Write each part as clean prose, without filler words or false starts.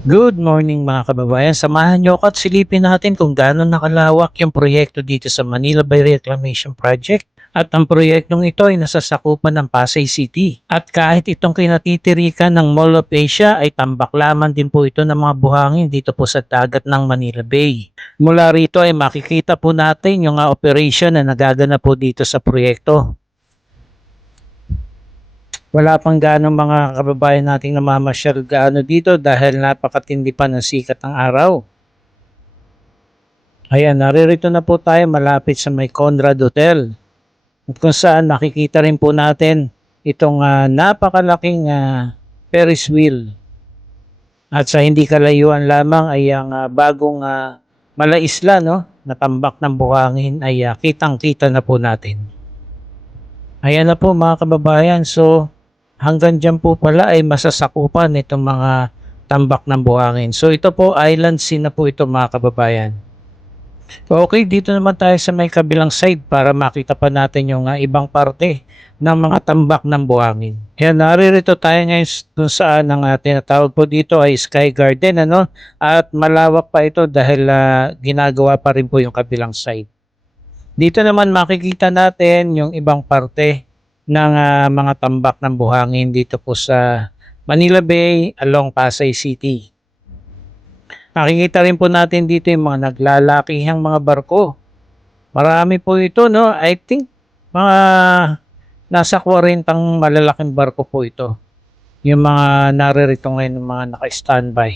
Good morning mga kababayan. Samahan niyo ako at silipin natin kung gaano nakalawak yung proyekto dito sa Manila Bay Reclamation Project. At ang proyektong ito ay nasasakupan ng Pasay City. At kahit itong kinatitirikan ng Mall of Asia ay tambak lamang din po ito ng mga buhangin dito po sa dagat ng Manila Bay. Mula rito ay makikita po natin yung operation na nagaganap po dito sa proyekto. Wala pang gaano mga kababayan nating namamasyal gaano dito dahil napakatindi pa ng sikat ng araw. Ayan, naririto na po tayo malapit sa may Conrad Hotel. At kung saan nakikita rin po natin itong napakalaking Ferris wheel. At sa hindi kalayuan lamang ay ang bagong malaisla no, na tambak ng buhangin ay kitang-kita na po natin. Ayan na po mga kababayan, so hanggang dyan po pala ay masasakupan itong mga tambak ng buhangin. So ito po, island scene na po ito mga kababayan. Okay, dito naman tayo sa may kabilang side para makita pa natin yung ibang parte ng mga tambak ng buhangin. Yan, naririto tayo ngayon kung saan ang tinatawag po dito ay Sky Garden. Ano? At malawak pa ito dahil ginagawa pa rin po yung kabilang side. Dito naman makikita natin yung ibang parte ng mga tambak ng buhangin dito po sa Manila Bay along Pasay City. Makikita rin po natin dito yung mga naglalakihang mga barko. Marami po ito, no? I think mga nasa 40 malalaking barko po ito. Yung mga naririto ngayon, mga naka-standby.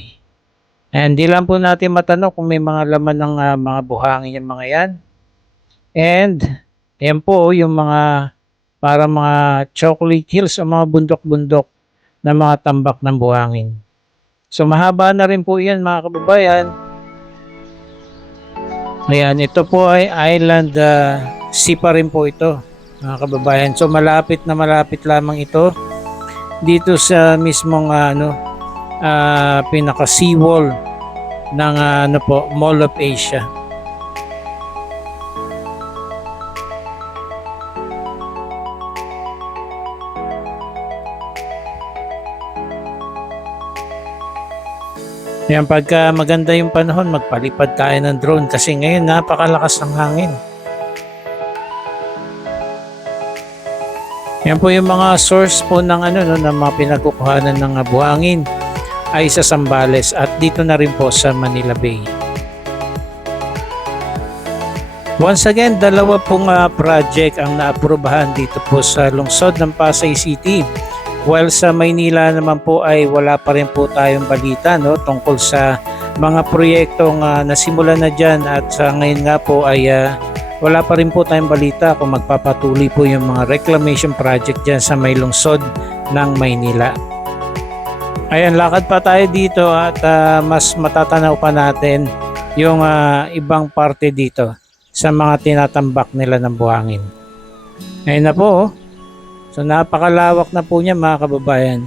And di lang po natin matanong kung may mga laman ng mga buhangin yung mga yan. And yan po yung mga para mga chocolate hills o mga bundok-bundok na mga tambak ng buhangin. So mahaba na rin po yan mga kababayan. Ayan, ito po ay island sea pa rin po ito mga kababayan. So malapit na malapit lamang ito dito sa mismong pinaka seawall ng Mall of Asia. Yan, pagka maganda yung panahon, magpalipad tayo ng drone kasi ngayon napakalakas ng hangin. Yan po yung mga source po ng ng mga pinagkukuhanan ng buhangin ay sa Zambales at dito na rin po sa Manila Bay. Once again, dalawa pong project ang naaprubahan dito po sa lungsod ng Pasay City. While sa Maynila naman po ay wala pa rin po tayong balita no, tungkol sa mga proyektong nasimulan na dyan at sa ngayon nga po ay wala pa rin po tayong balita kung magpapatuloy po yung mga reclamation project dyan sa may lungsod ng Maynila. Ayan, lakad pa tayo dito at mas matatanaw pa natin yung ibang parte dito sa mga tinatambak nila ng buhangin. Ayun na po oh. So napakalawak na po niya mga kababayan.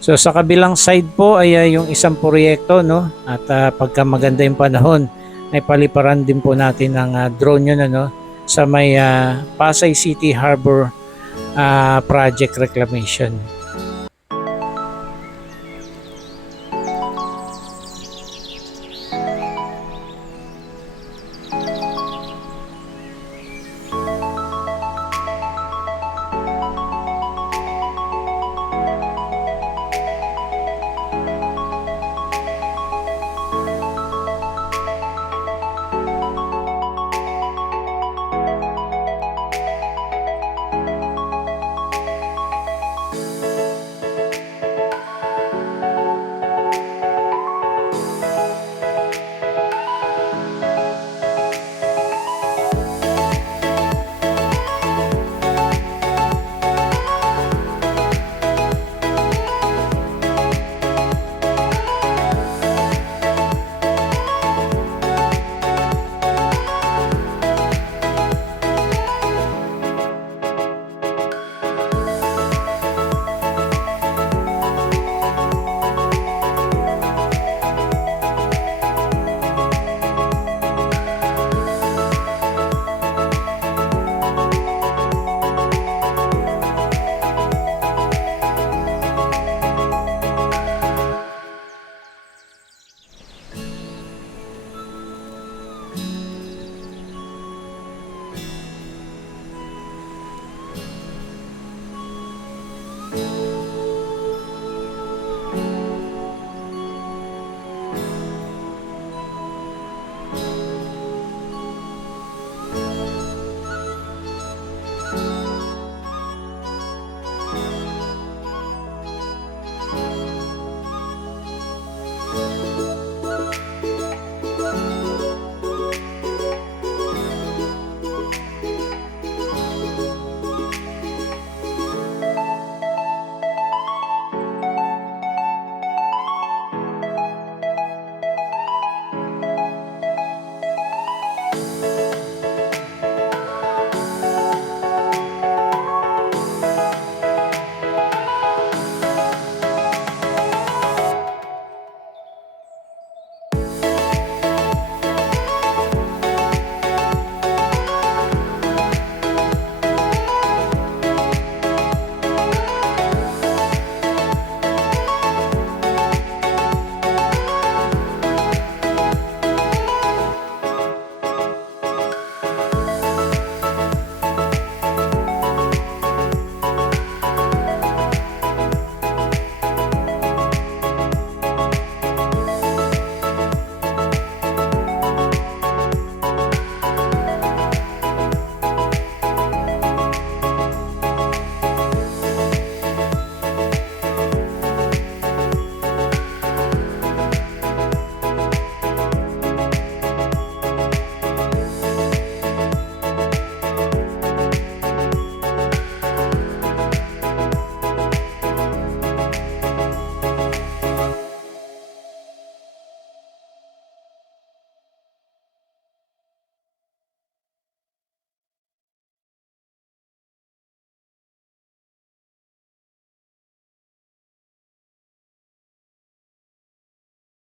So sa kabilang side po ay yung isang proyekto no at pagka maganda yung panahon ay paliparan din po natin ng drone yun sa may Pasay City Harbor project reclamation.